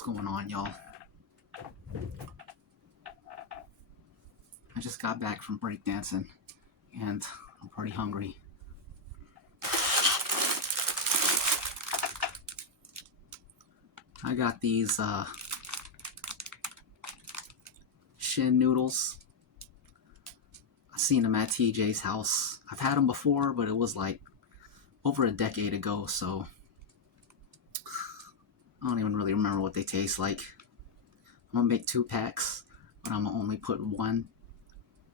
What's going on, y'all? I just got back from breakdancing and I'm pretty hungry. I got these shin noodles. I seen them at TJ's house. I've had them before, but it was like over a decade ago, so I don't even really remember what they taste like. I'm gonna make 2 packs, but I'm gonna only put one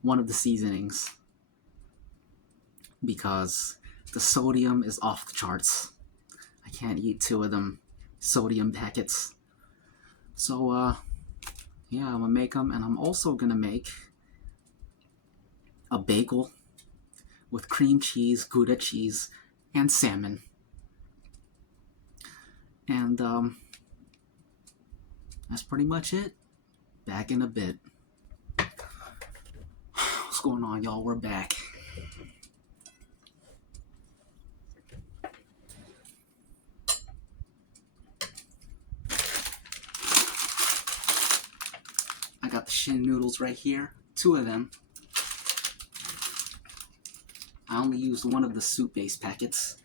of the seasonings because the sodium is off the charts. I can't eat 2 of them sodium packets. So yeah, I'm gonna make them, and I'm also gonna make a bagel with cream cheese, Gouda cheese, and salmon. And that's pretty much it. Back in a bit. What's going on, y'all? We're back. I got the shin noodles right here. 2 of them. I only used one of the soup-based packets,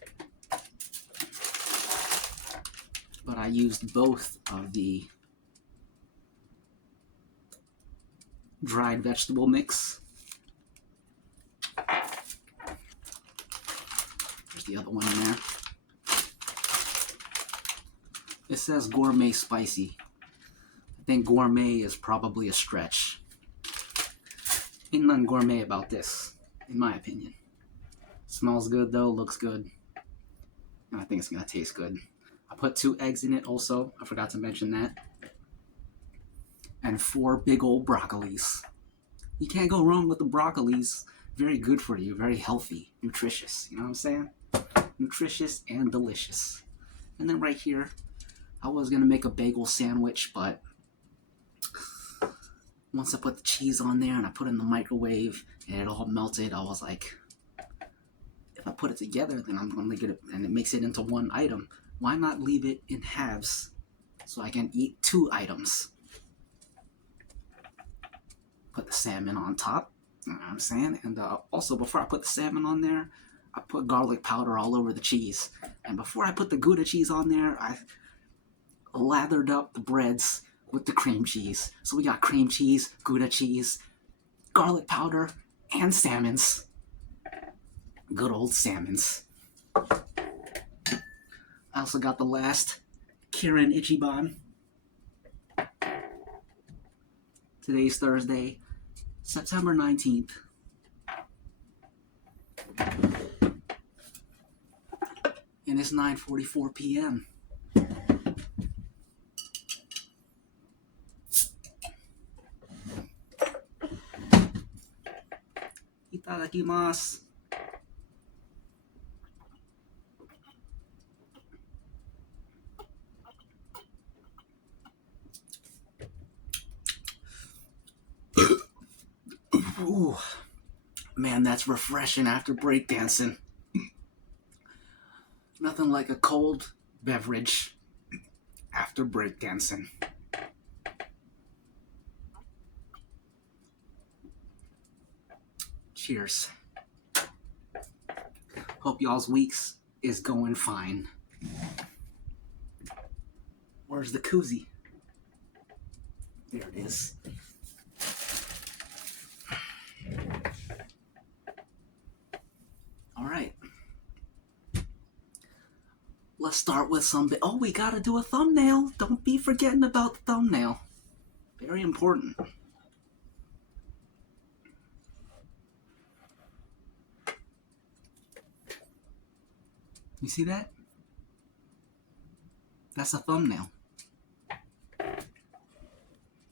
but I used both of the dried vegetable mix. There's the other one in there. It says gourmet spicy. I think gourmet is probably a stretch. Ain't nothing gourmet about this, in my opinion. Smells good though, looks good. And I think it's gonna taste good. I put 2 eggs in it also. I forgot to mention that. And 4 big old broccolis. You can't go wrong with the broccolis. Very good for you, very healthy, nutritious. You know what I'm saying? Nutritious and delicious. And then right here, I was gonna make a bagel sandwich, but once I put the cheese on there and I put it in the microwave and it all melted, I was like, if I put it together, then I'm gonna get it, and it makes it into one item. Why not leave it in halves so I can eat 2 items? Put the salmon on top, you know what I'm saying? And also, before I put the salmon on there, I put garlic powder all over the cheese. And before I put the Gouda cheese on there, I lathered up the breads with the cream cheese. So we got cream cheese, Gouda cheese, garlic powder, and salmons. Good old salmons. I also got the last Kirin Ichiban. Today's Thursday, September 19th. And it's 9:44 p.m. Itadakimasu. Ooh, man, that's refreshing after breakdancing. Nothing like a cold beverage after breakdancing. Cheers. Hope y'all's weeks is going fine. Where's the koozie? There it is. All right. Let's start with some... Oh, we gotta do a thumbnail. Don't be forgetting about the thumbnail. Very important. You see that? That's a thumbnail.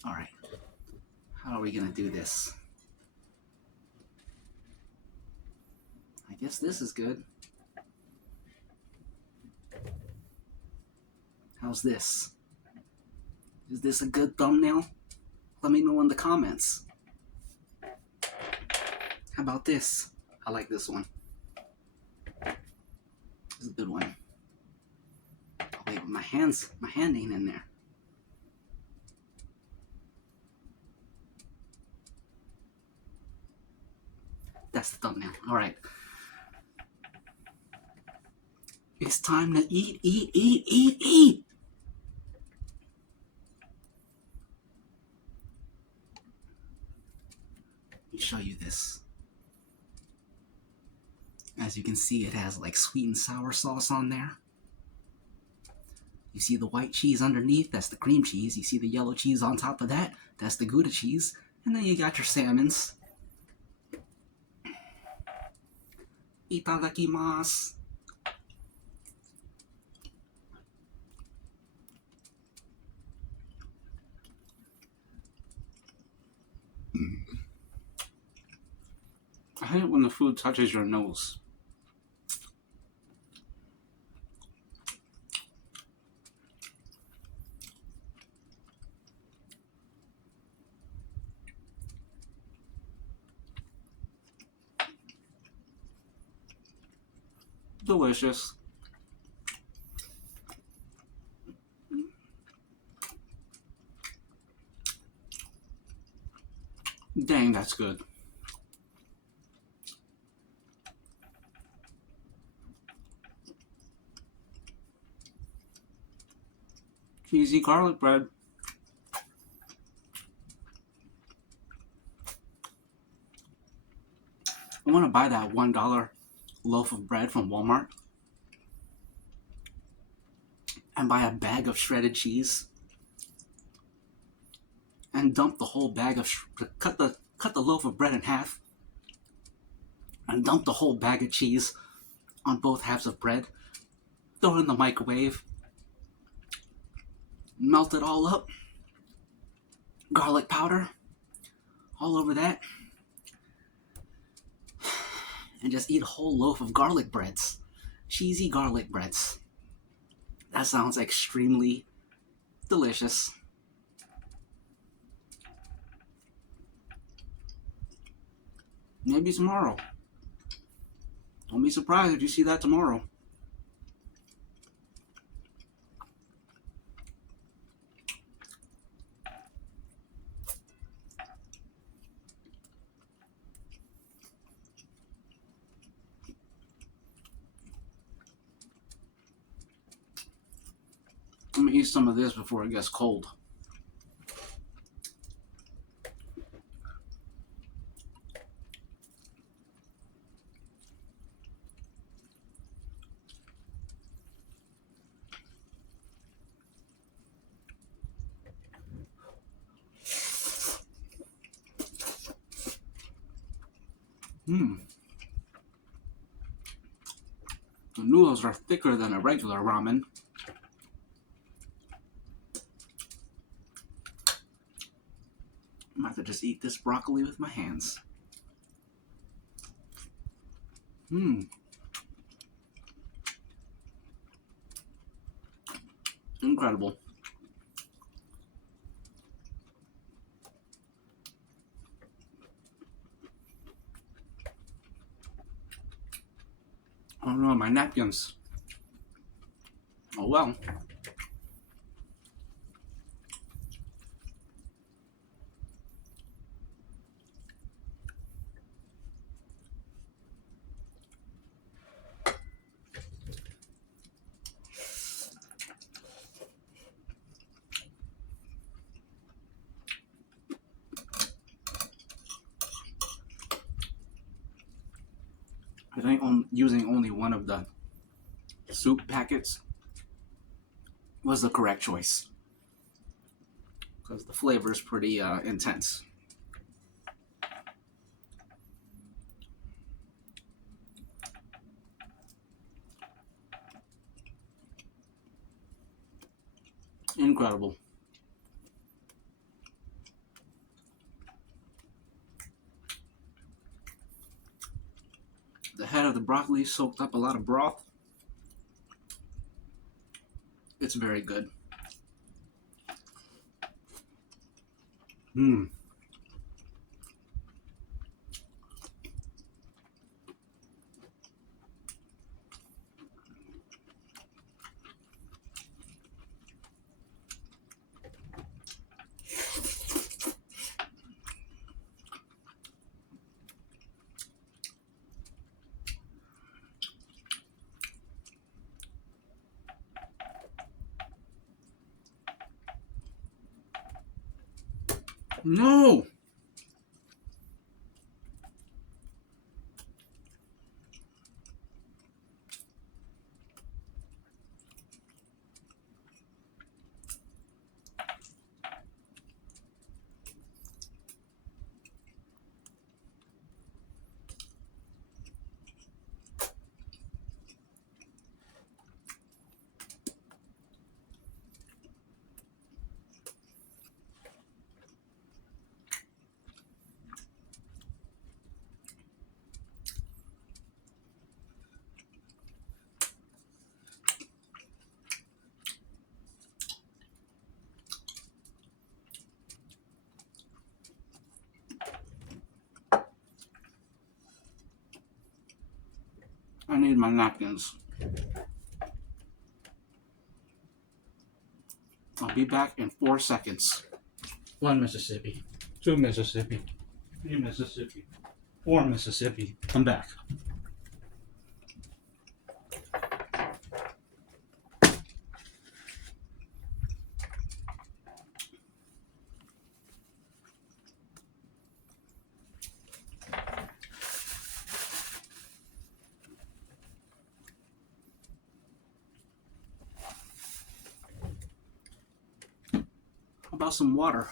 All right. How are we gonna do this? I guess this is good. How's this? Is this a good thumbnail? Let me know in the comments. How about this? I like this one. This is a good one. Oh wait, my hand ain't in there. All right, it's time to eat, eat, eat, eat, eat. Let me show you this. As you can see, it has like sweet and sour sauce on there. You see the white cheese underneath, that's the cream cheese. You see the yellow cheese on top of that, that's the Gouda cheese. And then you got your salmons. Itadakimasu. I hate it when the food touches your nose. Delicious. Dang, that's good. Cheesy garlic bread. I want to buy that $1 loaf of bread from Walmart and buy a bag of shredded cheese and dump the whole bag of cut the loaf of bread in half and dump the whole bag of cheese on both halves of bread. Throw it in the microwave. Melt it all up. Garlic powder all over that. And just eat a whole loaf of garlic breads. Cheesy garlic breads. That sounds extremely delicious. Maybe tomorrow. Don't be surprised if you see that tomorrow. Let me eat some of this before it gets cold. The noodles are thicker than a regular ramen. I'm about to just eat this broccoli with my hands. Incredible. Oh no, my napkins. Oh well. I think using only one of the soup packets was the correct choice because the flavor is pretty intense. Incredible. The head of the broccoli soaked up a lot of broth. It's very good. No. I need my napkins. I'll be back in 4 seconds. 1 Mississippi, 2 Mississippi, 3 Mississippi, 4 Mississippi. I'm back. How about some water?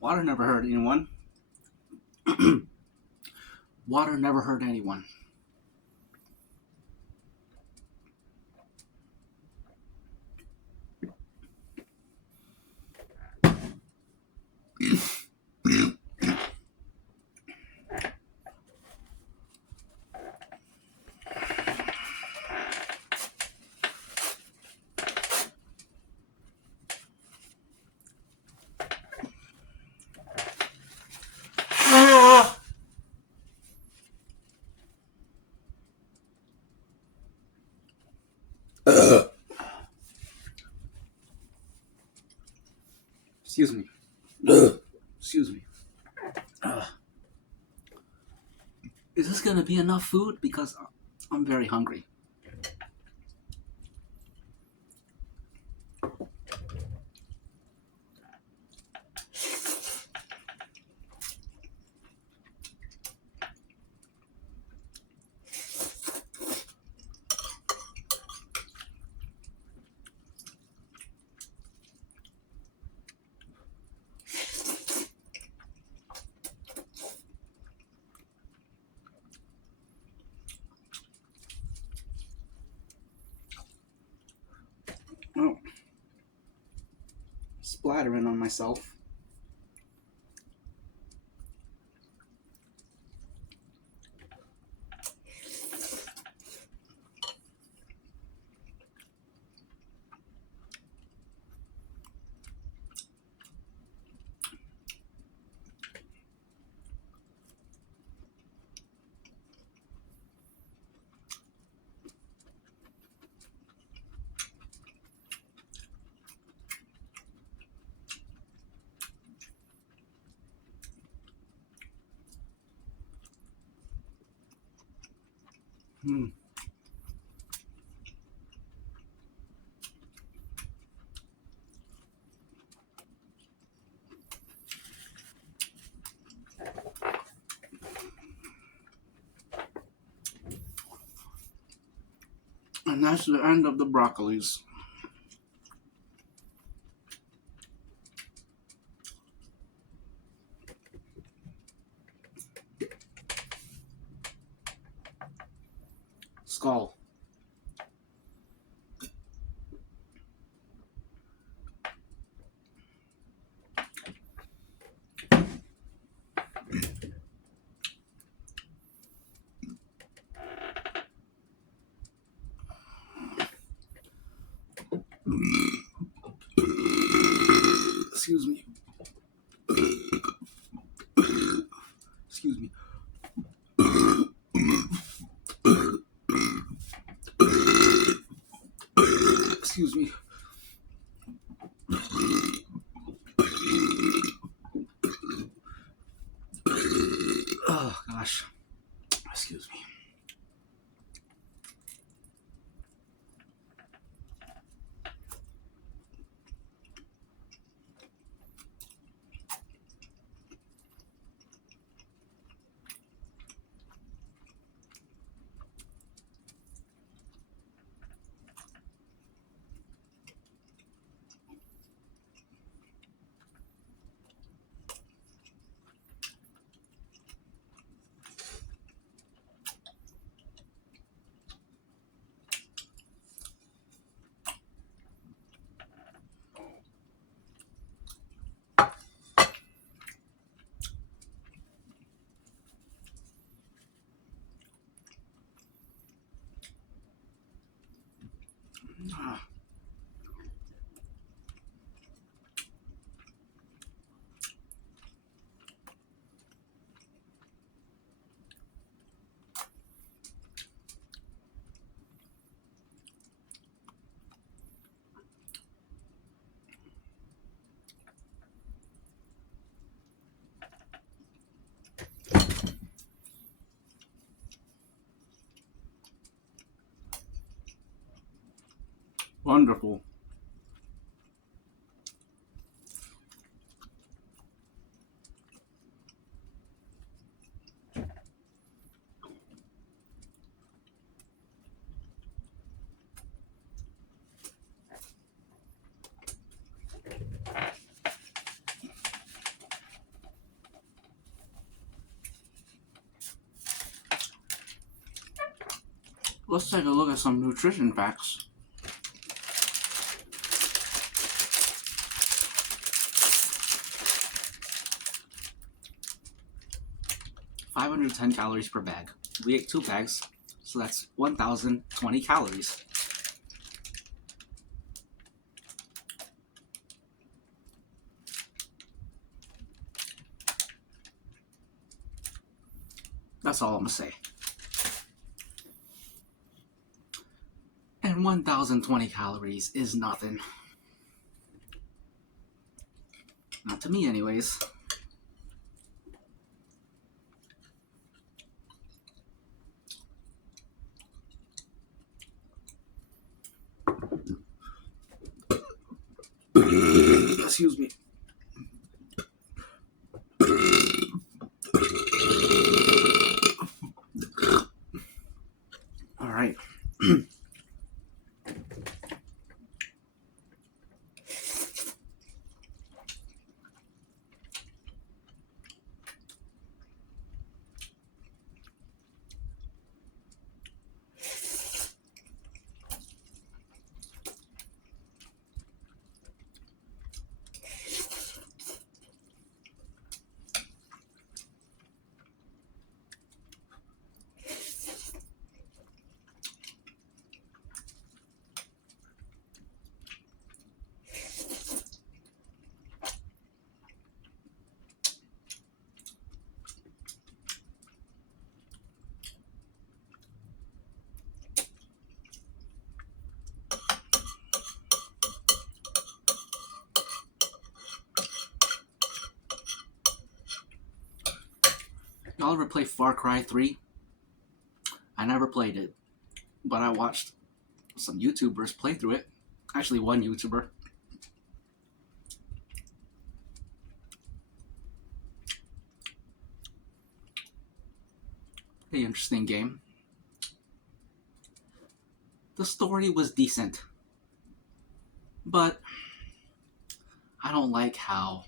Water never hurt anyone. Water never hurt anyone. Excuse me. Excuse me. Is this gonna be enough food? Because I'm very hungry. Oh, splattering on myself. Hmm. And that's the end of the broccolis. Skull. Excuse me. Excuse me. Excuse me. Oh gosh. Excuse me. Ah, wonderful. Let's take a look at some nutrition facts. 510 calories per bag. We ate 2 bags, so that's 1,020 calories. That's all I'm gonna say. And 1,020 calories is nothing. Not to me, anyways. Excuse me. All right. Y'all ever play Far Cry 3? I never played it, but I watched some YouTubers play through it. Actually, one YouTuber. Pretty interesting game. The story was decent, but I don't like how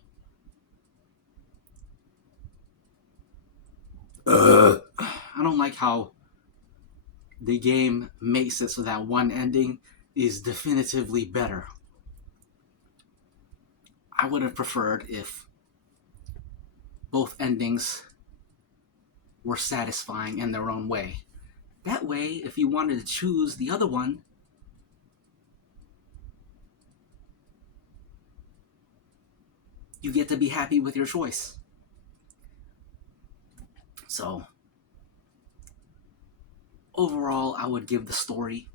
I don't like how the game makes it so that one ending is definitively better. I would have preferred if both endings were satisfying in their own way. That way, if you wanted to choose the other one, you get to be happy with your choice. So, overall, I would give the story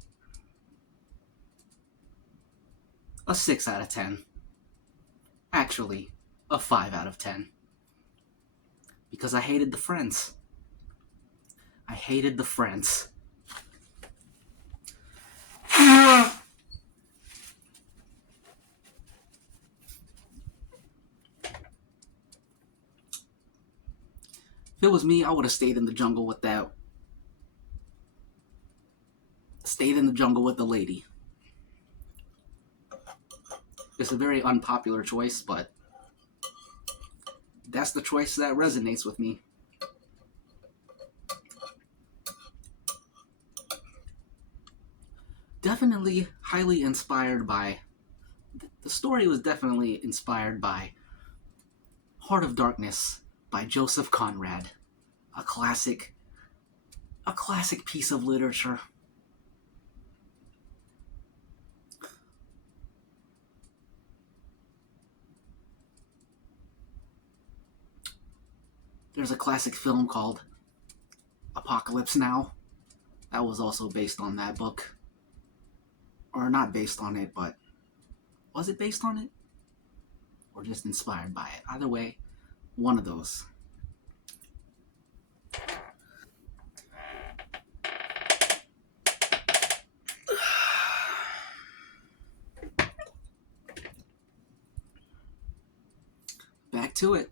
a 6 out of 10. Actually, a 5 out of 10. Because I hated the friends. I hated the friends. If it was me, I would have stayed in the jungle with that. Stayed in the jungle with the lady. It's a very unpopular choice, but that's the choice that resonates with me. Definitely highly inspired by. The story was definitely inspired by Heart of Darkness by Joseph Conrad. A classic piece of literature. There's a classic film called Apocalypse Now. That was also based on that book. Or not based on it, but was it based on it? Or just inspired by it? Either way, one of those. Back to it.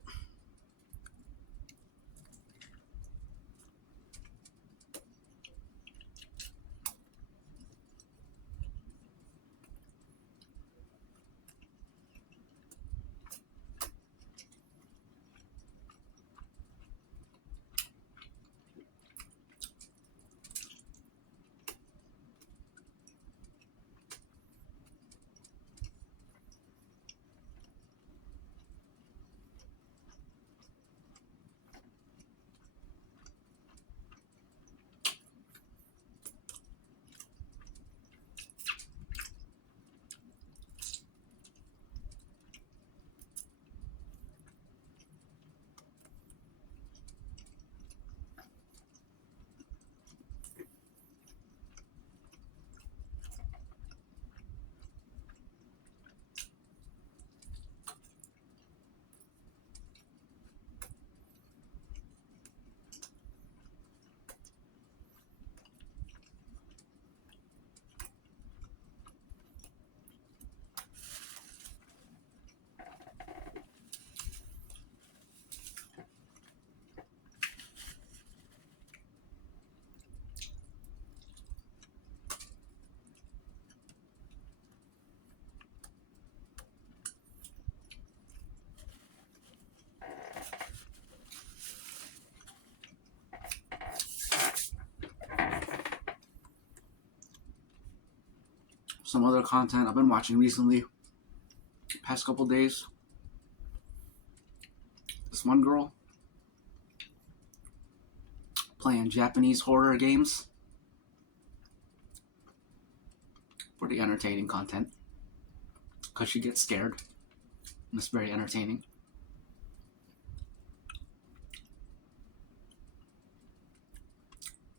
Some other content I've been watching recently, past couple days. This one girl playing Japanese horror games. Pretty entertaining content because she gets scared. And it's very entertaining.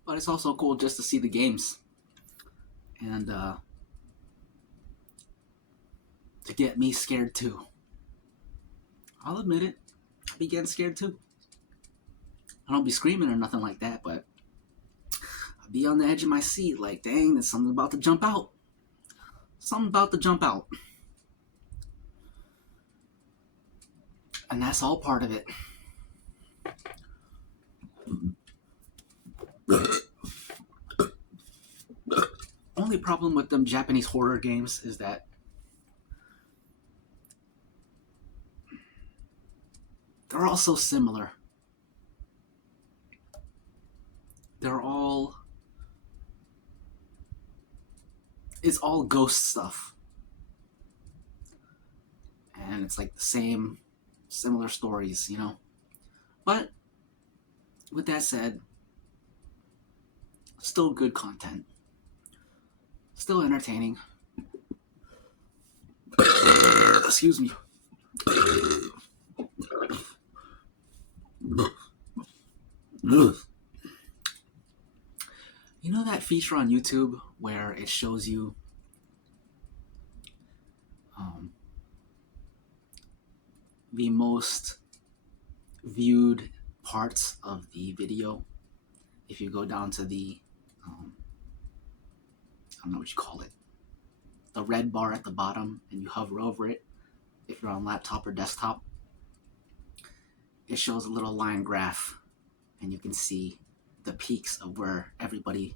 But it's also cool just to see the games and to get me scared too. I'll admit it. I be getting scared too. I don't be screaming or nothing like that, but I be on the edge of my seat like, dang, there's something about to jump out. Something about to jump out. And that's all part of it. Only problem with them Japanese horror games is that they're all so similar. It's all ghost stuff. And it's like the same, similar stories, you know? But, with that said, still good content. Still entertaining. Excuse me. You know that feature on YouTube where it shows you the most viewed parts of the video? If you go down to the, I don't know what you call it, the red bar at the bottom, and you hover over it, if you're on laptop or desktop, it shows a little line graph, and you can see the peaks of where the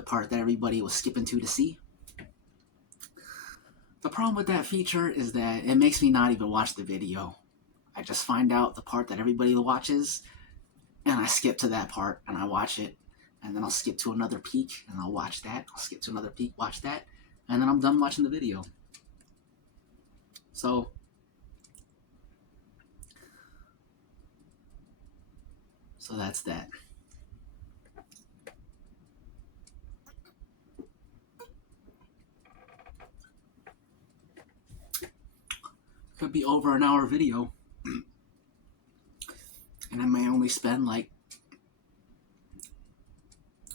part that everybody was skipping to see. The problem with that feature is that it makes me not even watch the video. I just find out the part that everybody watches, and I skip to that part, and I watch it, and then I'll skip to another peak, and I'll watch that. I'll skip to another peak, watch that, and then I'm done watching the video. So that's that. Could be over an hour video. spend like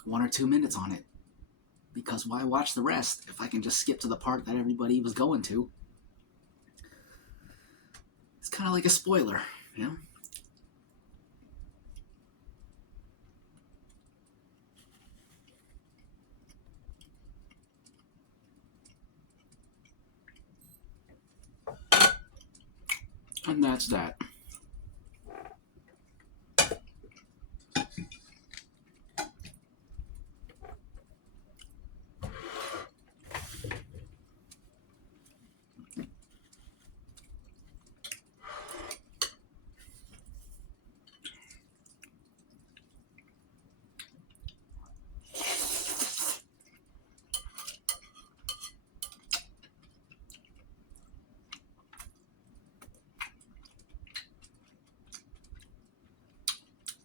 1 or 2 minutes on it. Because why watch the rest if I can just skip to the part that everybody was going to? It's kind of like a spoiler, you know? And that's that.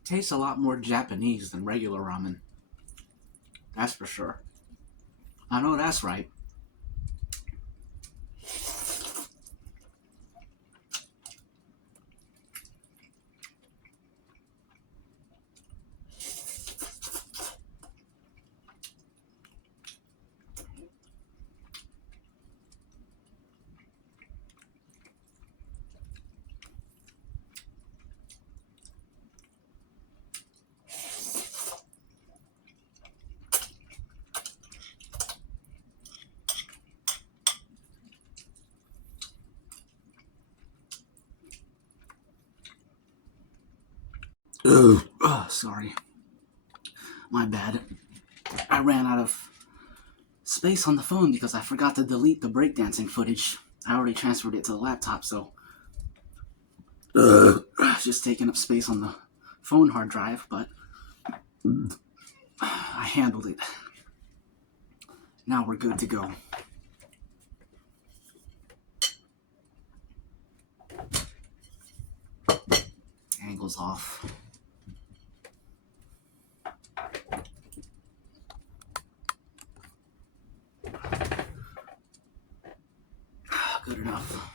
Tastes a lot more Japanese than regular ramen. That's for sure. I know that's right. Ugh. Oh, sorry. My bad. I ran out of space on the phone because I forgot to delete the breakdancing footage. I already transferred it to the laptop, so it's just taking up space on the phone hard drive, but I handled it. Now we're good to go. Angle's off. Good enough.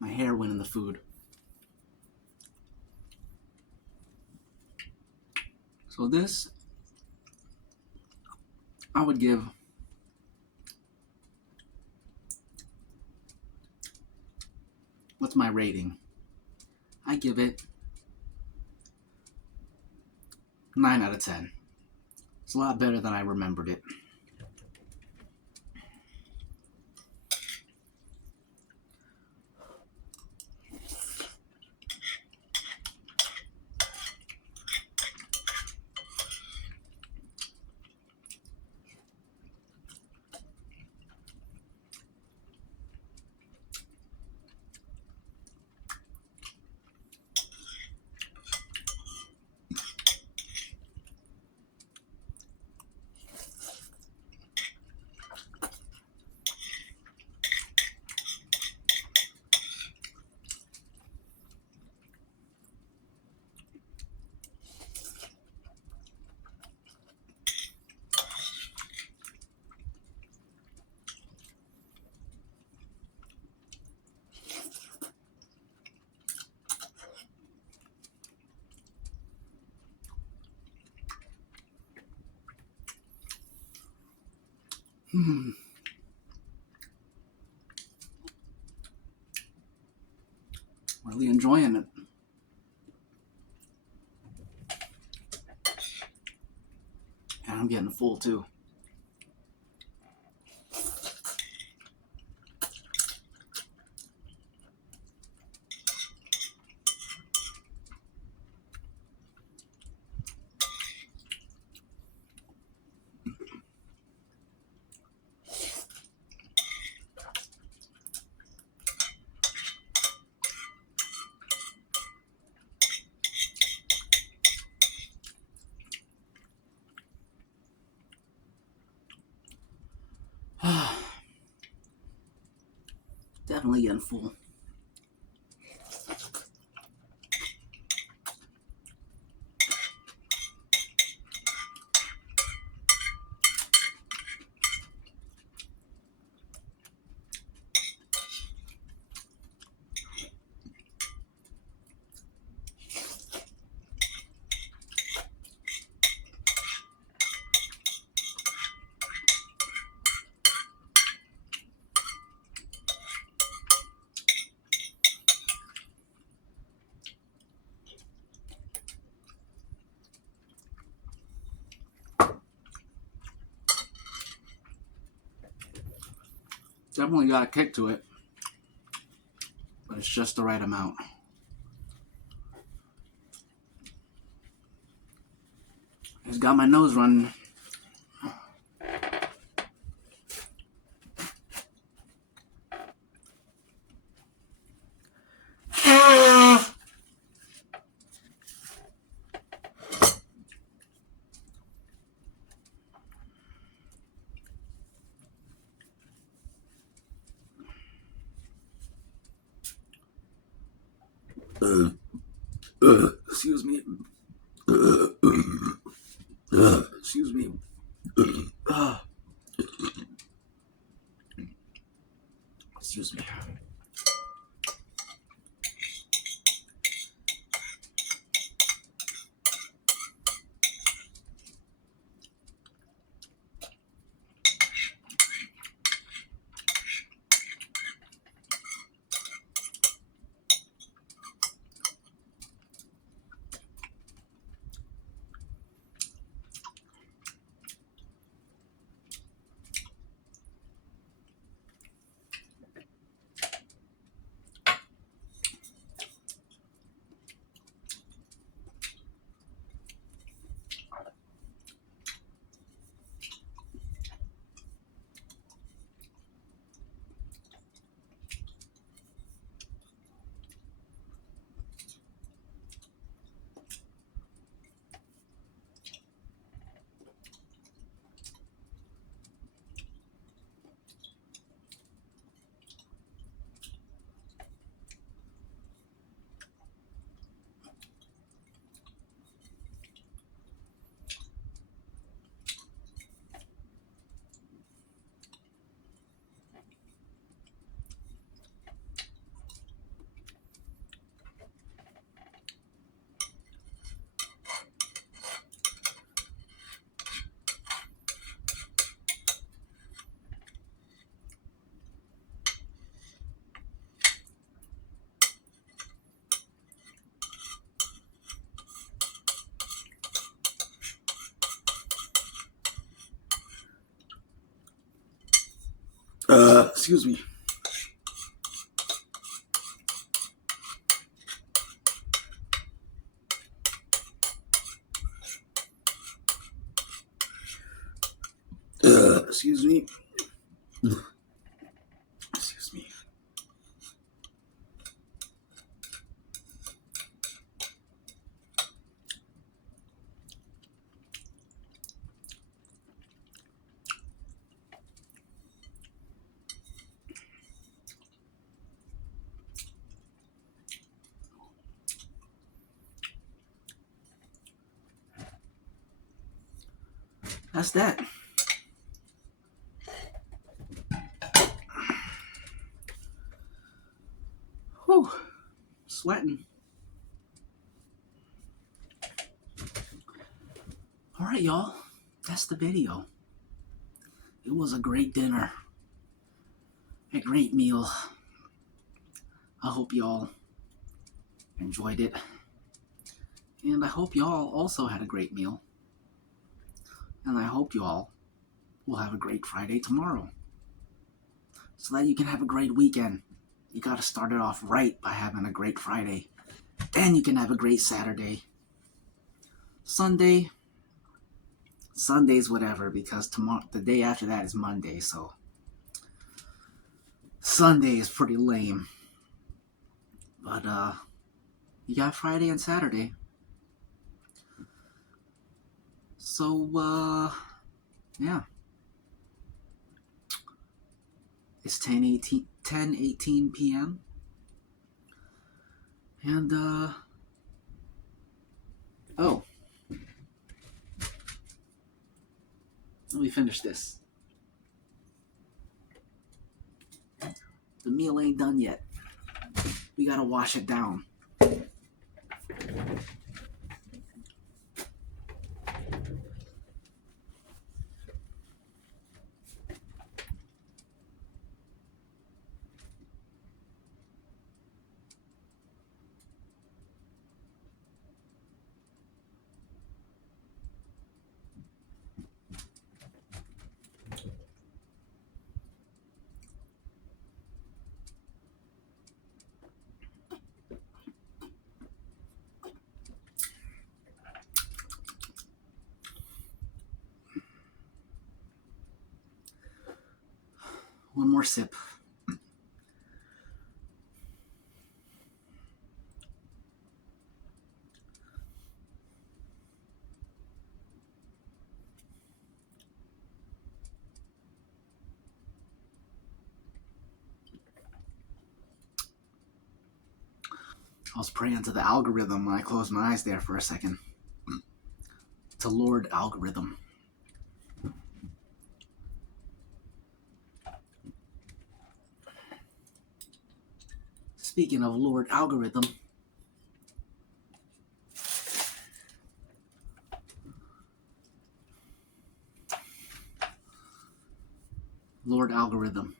My hair went in the food. So this, I would give what's my rating? I give it 9 out of 10. It's a lot better than I remembered it. Really enjoying it. And I'm getting full too. definitely getting full. Definitely got a kick to it, but it's just the right amount. It's got my nose running. Excuse me. Excuse me. Excuse me. Excuse me. Excuse me. Excuse me. That's that. Whew. Sweating. Alright, y'all. That's the video. It was a great dinner. A great meal. I hope y'all enjoyed it. And I hope y'all also had a great meal. And I hope y'all will have a great Friday tomorrow. So that you can have a great weekend. You gotta start it off right by having a great Friday. Then you can have a great Saturday. Sunday's whatever, because tomorrow, the day after that is Monday, so Sunday is pretty lame. But you got Friday and Saturday. So yeah. It's 10:18. 10:18 p.m. And oh, let me finish this. The meal ain't done yet. We gotta wash it down. One more sip. I was praying to the algorithm when I closed my eyes there for a second. To Lord Algorithm. Speaking of Lord Algorithm, Lord Algorithm,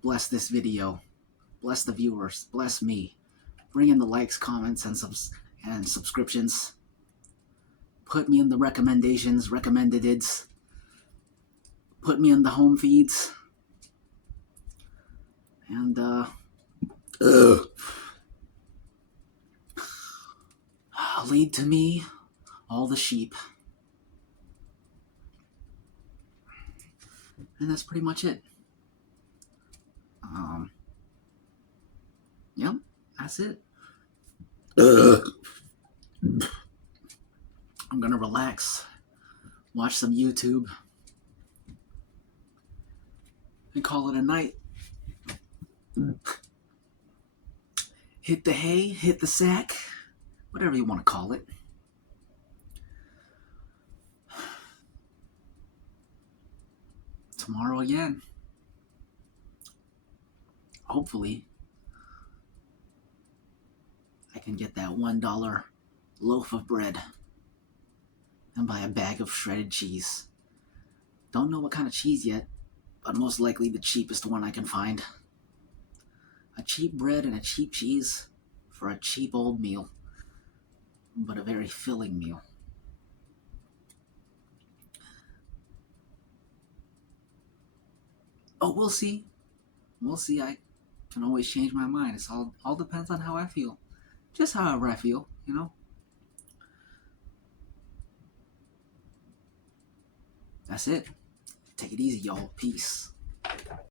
bless this video, bless the viewers, bless me. Bring in the likes, comments, and subscriptions. Put me in the recommendations, recommendeds. Put me in the home feeds. And lead to me all the sheep. And that's pretty much it. Yep, that's it. I'm gonna relax, watch some YouTube, and call it a night. Hit the hay, hit the sack, whatever you want to call it. Tomorrow again. Hopefully, I can get that $1 loaf of bread and buy a bag of shredded cheese. Don't know what kind of cheese yet, but most likely the cheapest one I can find. A cheap bread and a cheap cheese for a cheap old meal, but a very filling meal. Oh, we'll see. We'll see. I can always change my mind. It's all depends on how I feel. Just however I feel, you know? That's it. Take it easy, y'all. Peace.